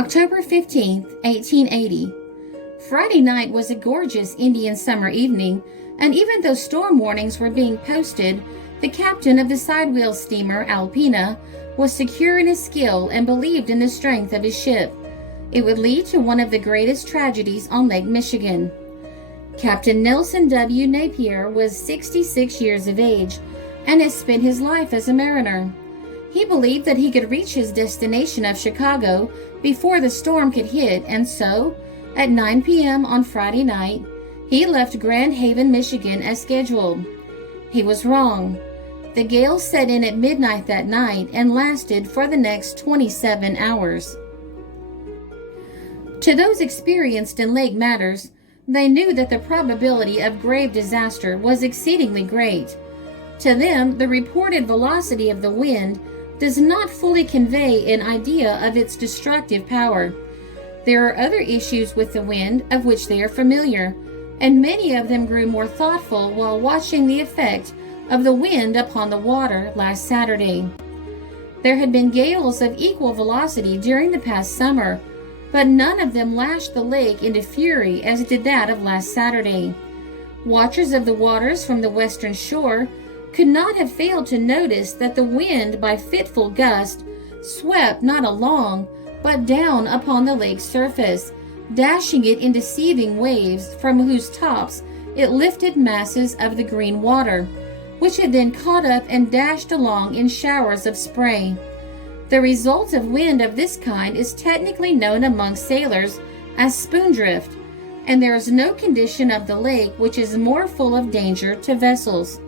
October 15th, 1880. Friday night was a gorgeous Indian summer evening, and even though storm warnings were being posted, the captain of the sidewheel steamer Alpena was secure in his skill and believed in the strength of his ship. It would lead to one of the greatest tragedies on Lake Michigan. Captain Nelson W. Napier was 66 years of age and had spent his life as a mariner. He believed that he could reach his destination of Chicago before the storm could hit, and so, at 9 p.m. on Friday night, he left Grand Haven, Michigan as scheduled. He was wrong. The gale set in at midnight that night and lasted for the next 27 hours. To those experienced in lake matters, they knew that the probability of grave disaster was exceedingly great. To them, the reported velocity of the wind does not fully convey an idea of its destructive power. There are other issues with the wind of which they are familiar, and many of them grew more thoughtful while watching the effect of the wind upon the water last Saturday. There had been gales of equal velocity during the past summer, but none of them lashed the lake into fury as did that of last Saturday. Watchers of the waters from the western shore could not have failed to notice that the wind by fitful gust swept not along, but down upon the lake's surface, dashing it into seething waves from whose tops it lifted masses of the green water, which it then caught up and dashed along in showers of spray. The result of wind of this kind is technically known among sailors as spoondrift, and there is no condition of the lake which is more full of danger to vessels.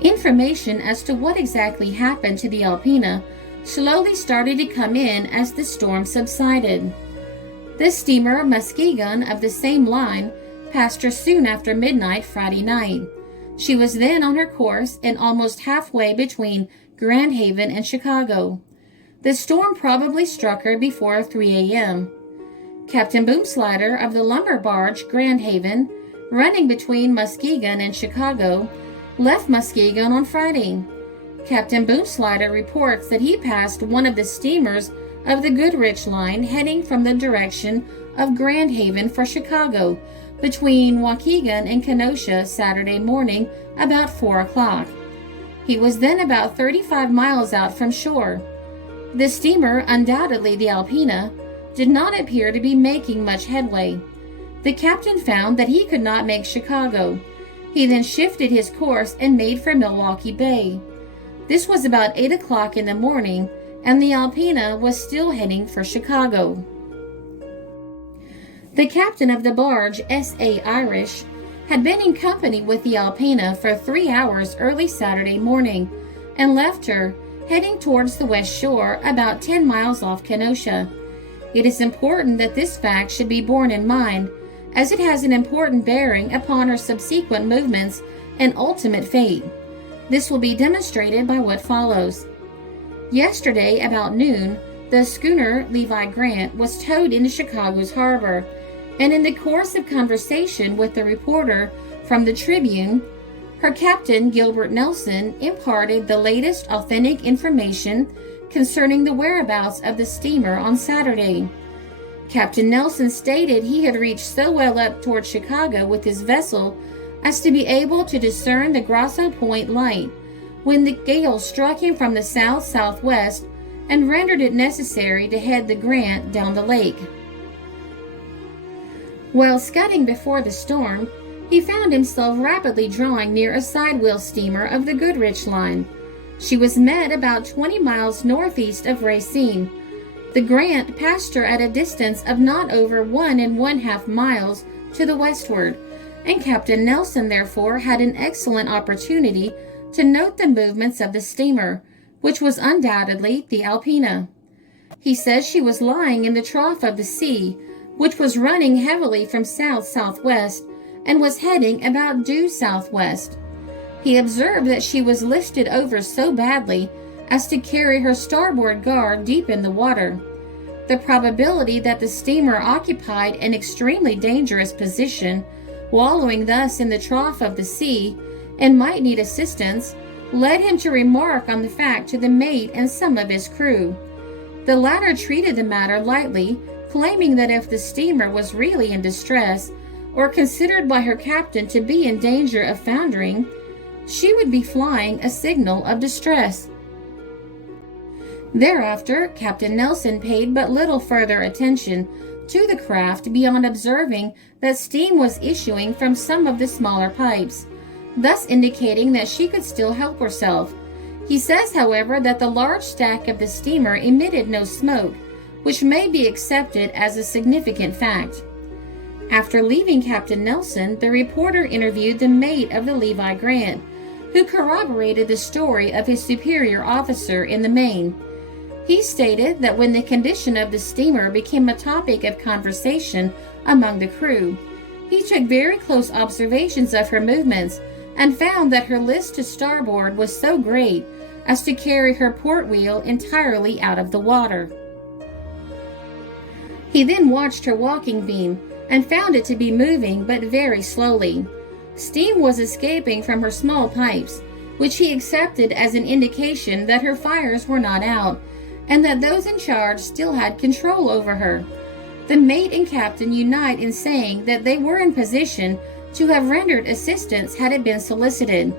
Information as to what exactly happened to the Alpena slowly started to come in as the storm subsided. The steamer Muskegon of the same line passed her soon after midnight Friday night. She was then on her course and almost halfway between Grand Haven and Chicago. The storm probably struck her before 3 a.m. Captain Boomslider of the lumber barge Grand Haven, running between Muskegon and Chicago, left Muskegon on Friday. Captain Boomslider reports that he passed one of the steamers of the Goodrich line heading from the direction of Grand Haven for Chicago between Waukegan and Kenosha Saturday morning about 4 o'clock. He was then about 35 miles out from shore. The steamer, undoubtedly the Alpena, did not appear to be making much headway. The captain found that he could not make Chicago. He then shifted his course and made for Milwaukee Bay. This was about 8 o'clock in the morning, and the Alpena was still heading for Chicago. The captain of the barge, S.A. Irish, had been in company with the Alpena for 3 hours early Saturday morning and left her, heading towards the west shore about 10 miles off Kenosha. It is important that this fact should be borne in mind, as it has an important bearing upon her subsequent movements and ultimate fate. This will be demonstrated by what follows. Yesterday, about noon, the schooner Levi Grant was towed into Chicago's harbor, and in the course of conversation with the reporter from the Tribune, her captain, Gilbert Nelson, imparted the latest authentic information concerning the whereabouts of the steamer on Saturday. Captain Nelson stated he had reached so well up toward Chicago with his vessel as to be able to discern the Grasso Point light when the gale struck him from the south-southwest and rendered it necessary to head the Grant down the lake. While scudding before the storm, he found himself rapidly drawing near a sidewheel steamer of the Goodrich line. She was met about 20 miles northeast of Racine. The Grant passed her at a distance of not over 1½ miles to the westward, and Captain Nelson therefore had an excellent opportunity to note the movements of the steamer, which was undoubtedly the Alpena. He says she was lying in the trough of the sea, which was running heavily from south-southwest and was heading about due southwest. He observed that she was listed over so badly as to carry her starboard guard deep in the water. The probability that the steamer occupied an extremely dangerous position, wallowing thus in the trough of the sea, and might need assistance, led him to remark on the fact to the mate and some of his crew. The latter treated the matter lightly, claiming that if the steamer was really in distress, or considered by her captain to be in danger of foundering, she would be flying a signal of distress. Thereafter, Captain Nelson paid but little further attention to the craft beyond observing that steam was issuing from some of the smaller pipes, thus indicating that she could still help herself. He says, however, that the large stack of the steamer emitted no smoke, which may be accepted as a significant fact. After leaving Captain Nelson, the reporter interviewed the mate of the Levi Grant, who corroborated the story of his superior officer in the main. He stated that when the condition of the steamer became a topic of conversation among the crew, he took very close observations of her movements and found that her list to starboard was so great as to carry her port wheel entirely out of the water. He then watched her walking beam and found it to be moving but very slowly. Steam was escaping from her small pipes, which he accepted as an indication that her fires were not out and that those in charge still had control over her. The mate and captain unite in saying that they were in position to have rendered assistance had it been solicited.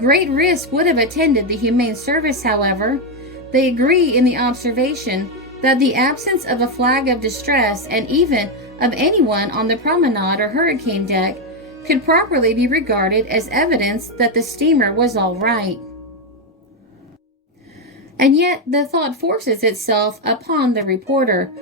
Great risk would have attended the humane service, however. They agree in the observation that the absence of a flag of distress and even of anyone on the promenade or hurricane deck could properly be regarded as evidence that the steamer was all right. And yet the thought forces itself upon the reporter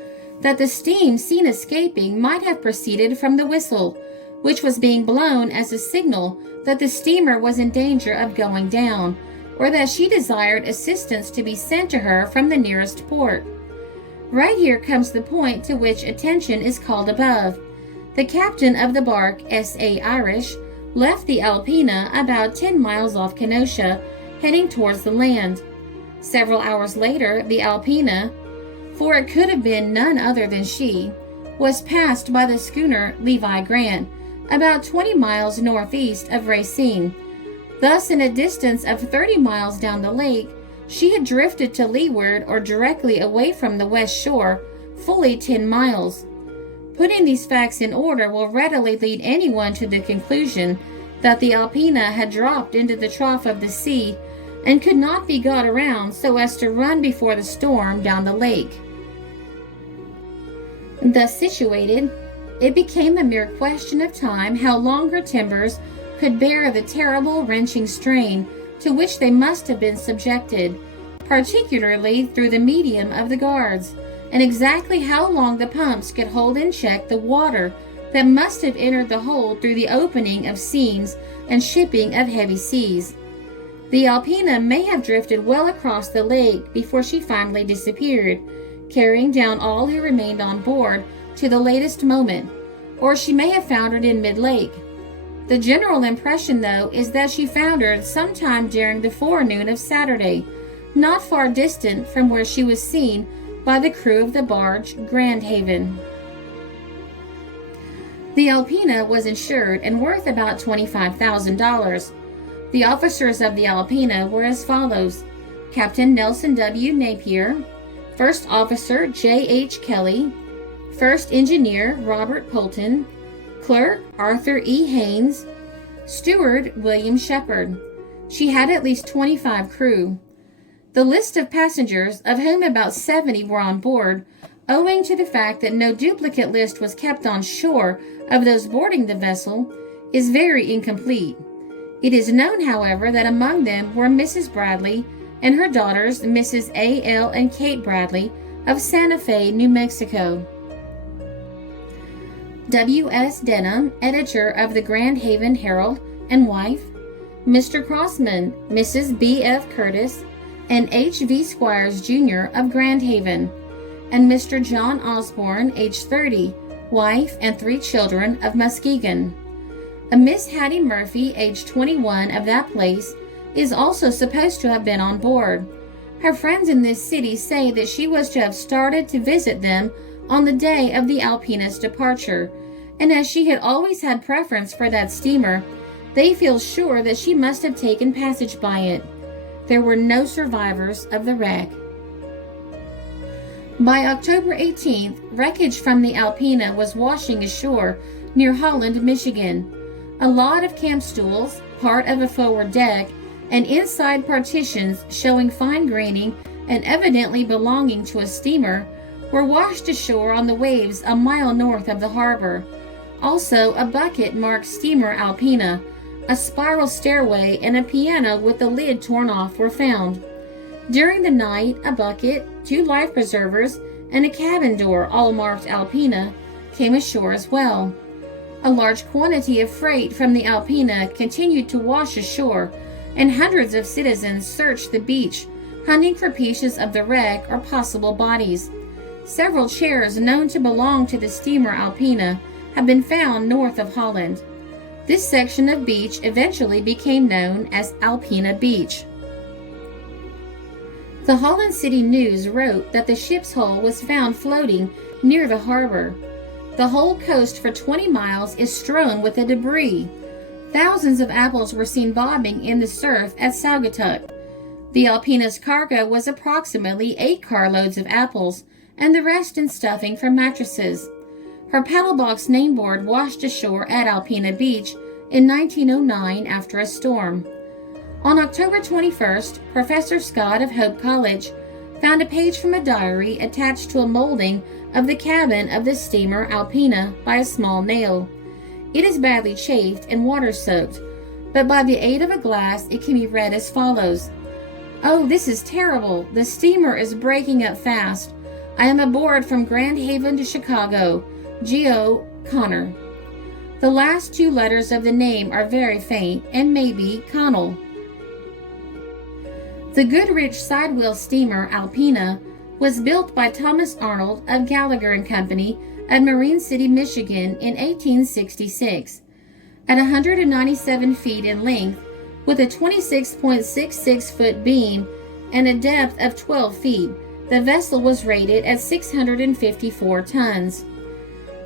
that the steam seen escaping might have proceeded from the whistle, which was being blown as a signal that the steamer was in danger of going down, or that she desired assistance to be sent to her from the nearest port. Right here comes the point to which attention is called above. The captain of the bark, S.A. Irish, left the Alpena about 10 miles off Kenosha, heading towards the land. Several hours later, the Alpena, for it could have been none other than she, was passed by the schooner Levi Grant, about 20 miles northeast of Racine. Thus, in a distance of 30 miles down the lake, she had drifted to leeward or directly away from the west shore, fully 10 miles. Putting these facts in order will readily lead anyone to the conclusion that the Alpena had dropped into the trough of the sea and could not be got around so as to run before the storm down the lake. Thus situated, it became a mere question of time how long her timbers could bear the terrible wrenching strain to which they must have been subjected, particularly through the medium of the guards, and exactly how long the pumps could hold in check the water that must have entered the hold through the opening of seams and shipping of heavy seas. The Alpena may have drifted well across the lake before she finally disappeared, carrying down all who remained on board to the latest moment, or she may have foundered in mid-lake. The general impression, though, is that she foundered sometime during the forenoon of Saturday, not far distant from where she was seen by the crew of the barge Grand Haven. The Alpena was insured and worth about $25,000. The officers of the Alpena were as follows: Captain Nelson W. Napier, First Officer J. H. Kelly, First Engineer Robert Polton, Clerk Arthur E. Haynes, Steward William Shepard. She had at least 25 crew. The list of passengers, of whom about 70 were on board, owing to the fact that no duplicate list was kept on shore of those boarding the vessel, is very incomplete. It is known, however, that among them were Mrs. Bradley and her daughters, Mrs. A. L. and Kate Bradley of Santa Fe, New Mexico. W. S. Denham, editor of the Grand Haven Herald, and wife, Mr. Crossman, Mrs. B. F. Curtis, and H. V. Squires, Jr. of Grand Haven, and Mr. John Osborne, age 30, wife and 3 children of Muskegon. A Miss Hattie Murphy, age 21, of that place, is also supposed to have been on board. Her friends in this city say that she was to have started to visit them on the day of the Alpena's departure, and as she had always had preference for that steamer, they feel sure that she must have taken passage by it. There were no survivors of the wreck. By October 18th, wreckage from the Alpena was washing ashore near Holland, Michigan. A lot of camp stools, part of a forward deck, and inside partitions showing fine graining and evidently belonging to a steamer were washed ashore on the waves a mile north of the harbor. Also, a bucket marked Steamer Alpena, a spiral stairway, and a piano with the lid torn off were found. During the night, a bucket, 2 life preservers, and a cabin door, all marked Alpena, came ashore as well. A large quantity of freight from the Alpena continued to wash ashore, and hundreds of citizens searched the beach, hunting for pieces of the wreck or possible bodies. Several chairs known to belong to the steamer Alpena have been found north of Holland. This section of beach eventually became known as Alpena Beach. The Holland City News wrote that the ship's hull was found floating near the harbor. The whole coast for 20 miles is strewn with the debris. Thousands of apples were seen bobbing in the surf at Saugatuck. The Alpena's cargo was approximately 8 carloads of apples, and the rest in stuffing for mattresses. Her paddlebox nameboard washed ashore at Alpena Beach in 1909 after a storm. On October 21st, Professor Scott of Hope College found a page from a diary attached to a molding of the cabin of the steamer Alpena by a small nail. It is badly chafed and water-soaked, but by the aid of a glass it can be read as follows. "Oh, this is terrible. The steamer is breaking up fast. I am aboard from Grand Haven to Chicago. G.O. Connor." The last 2 letters of the name are very faint and may be Connell. The Goodrich sidewheel steamer Alpena was built by Thomas Arnold of Gallagher and Company at Marine City, Michigan in 1866. At 197 feet in length, with a 26.66-foot beam and a depth of 12 feet, the vessel was rated at 654 tons.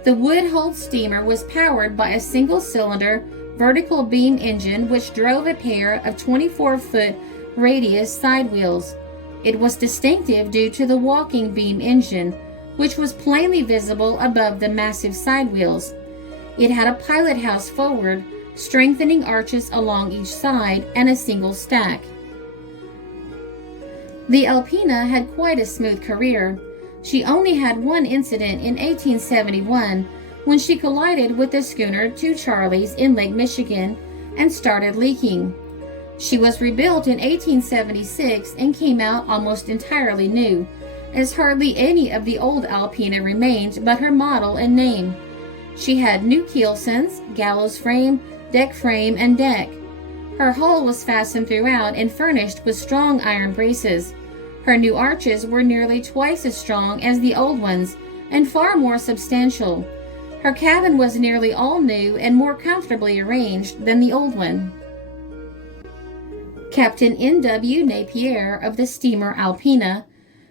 The wood-hulled steamer was powered by a single-cylinder vertical beam engine which drove a pair of 24-foot radius side wheels. It was distinctive due to the walking beam engine, which was plainly visible above the massive side wheels. It had a pilot house forward, strengthening arches along each side, and a single stack. The Alpena had quite a smooth career. She only had one incident in 1871 when she collided with the schooner Two Charlies in Lake Michigan and started leaking. She was rebuilt in 1876 and came out almost entirely new, as hardly any of the old Alpena remained but her model and name. She had new keelsons, gallows frame, deck frame, and deck. Her hull was fastened throughout and furnished with strong iron braces. Her new arches were nearly twice as strong as the old ones and far more substantial. Her cabin was nearly all new and more comfortably arranged than the old one. Captain N.W. Napier of the steamer Alpena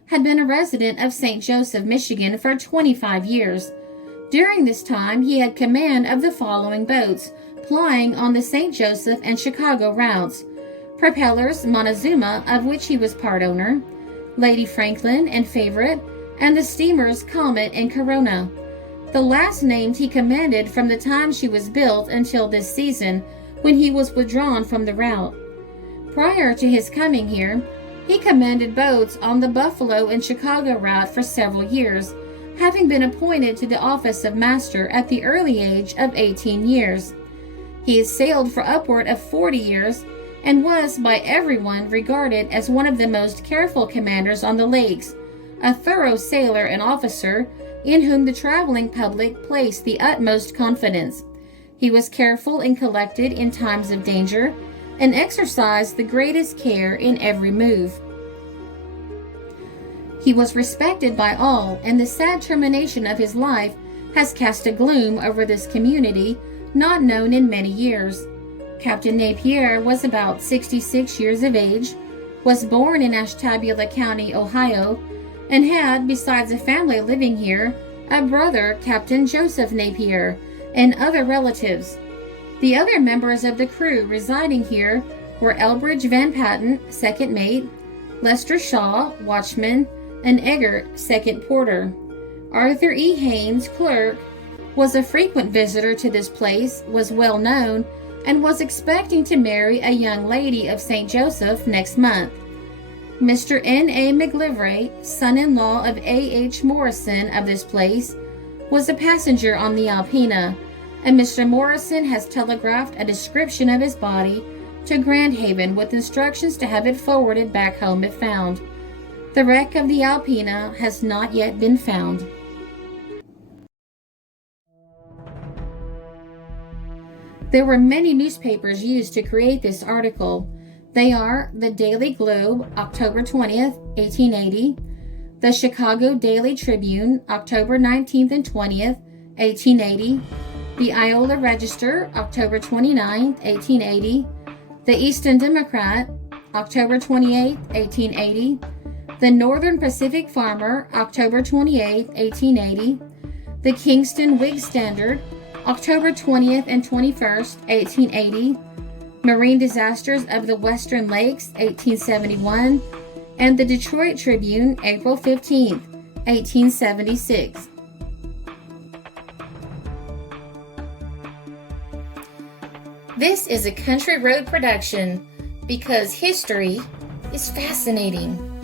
had been a resident of St. Joseph, Michigan for 25 years. During this time, he had command of the following boats plying on the St. Joseph and Chicago routes: Propellers Montezuma, of which he was part owner, Lady Franklin and Favorite, and the steamers Comet and Corona. The last named he commanded from the time she was built until this season, when he was withdrawn from the route. Prior to his coming here, he commanded boats on the Buffalo and Chicago route for several years, having been appointed to the office of master at the early age of 18 years. He had sailed for upward of 40 years and was by everyone regarded as one of the most careful commanders on the lakes, a thorough sailor and officer in whom the traveling public placed the utmost confidence. He was careful and collected in times of danger and exercised the greatest care in every move. He was respected by all, and the sad termination of his life has cast a gloom over this community not known in many years. Captain Napier was about 66 years of age, was born in Ashtabula County, Ohio, and had, besides a family living here, a brother, Captain Joseph Napier, and other relatives. The other members of the crew residing here were Elbridge Van Patten, second mate, Lester Shaw, watchman, and Eggert, second porter. Arthur E. Haynes, clerk, was a frequent visitor to this place, was well known, and was expecting to marry a young lady of St. Joseph next month. Mr. N. A. McLivray, son-in-law of A. H. Morrison of this place, was a passenger on the Alpena, and Mr. Morrison has telegraphed a description of his body to Grand Haven with instructions to have it forwarded back home if found. The wreck of the Alpena has not yet been found. There were many newspapers used to create this article. They are the Daily Globe, October 20th, 1880, the Chicago Daily Tribune, October 19th and 20th, 1880, the Iola Register, October 29th, 1880, the Easton Democrat, October 28th, 1880, the Northern Pacific Farmer, October 28th, 1880, the Kingston Whig Standard, October 20th and 21st, 1880, Marine Disasters of the Western Lakes, 1871, and the Detroit Tribune, April 15th, 1876. This is a Country Road production because history is fascinating.